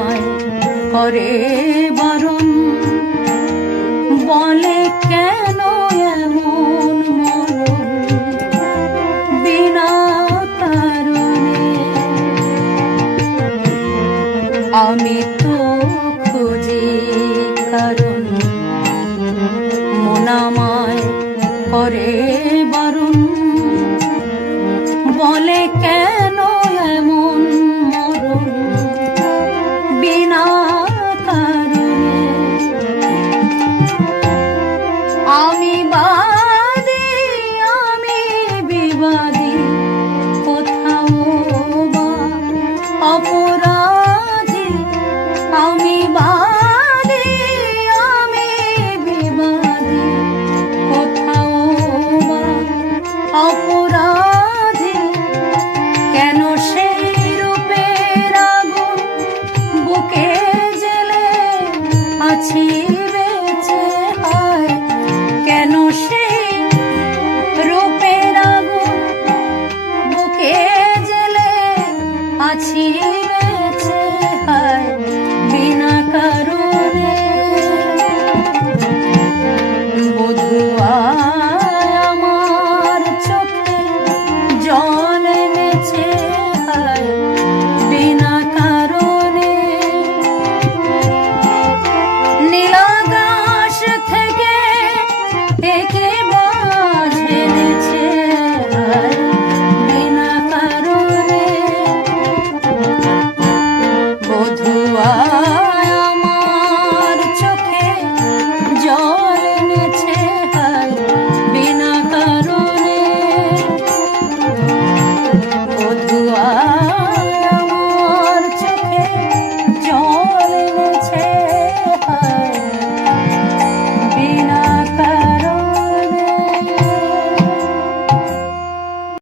আমায় করে বরণ। বলে কেন এমন মরণ? বিনা কারণে। আমি তো খুঁজি কারণ। মনামায় করে বরণ। বলে কেন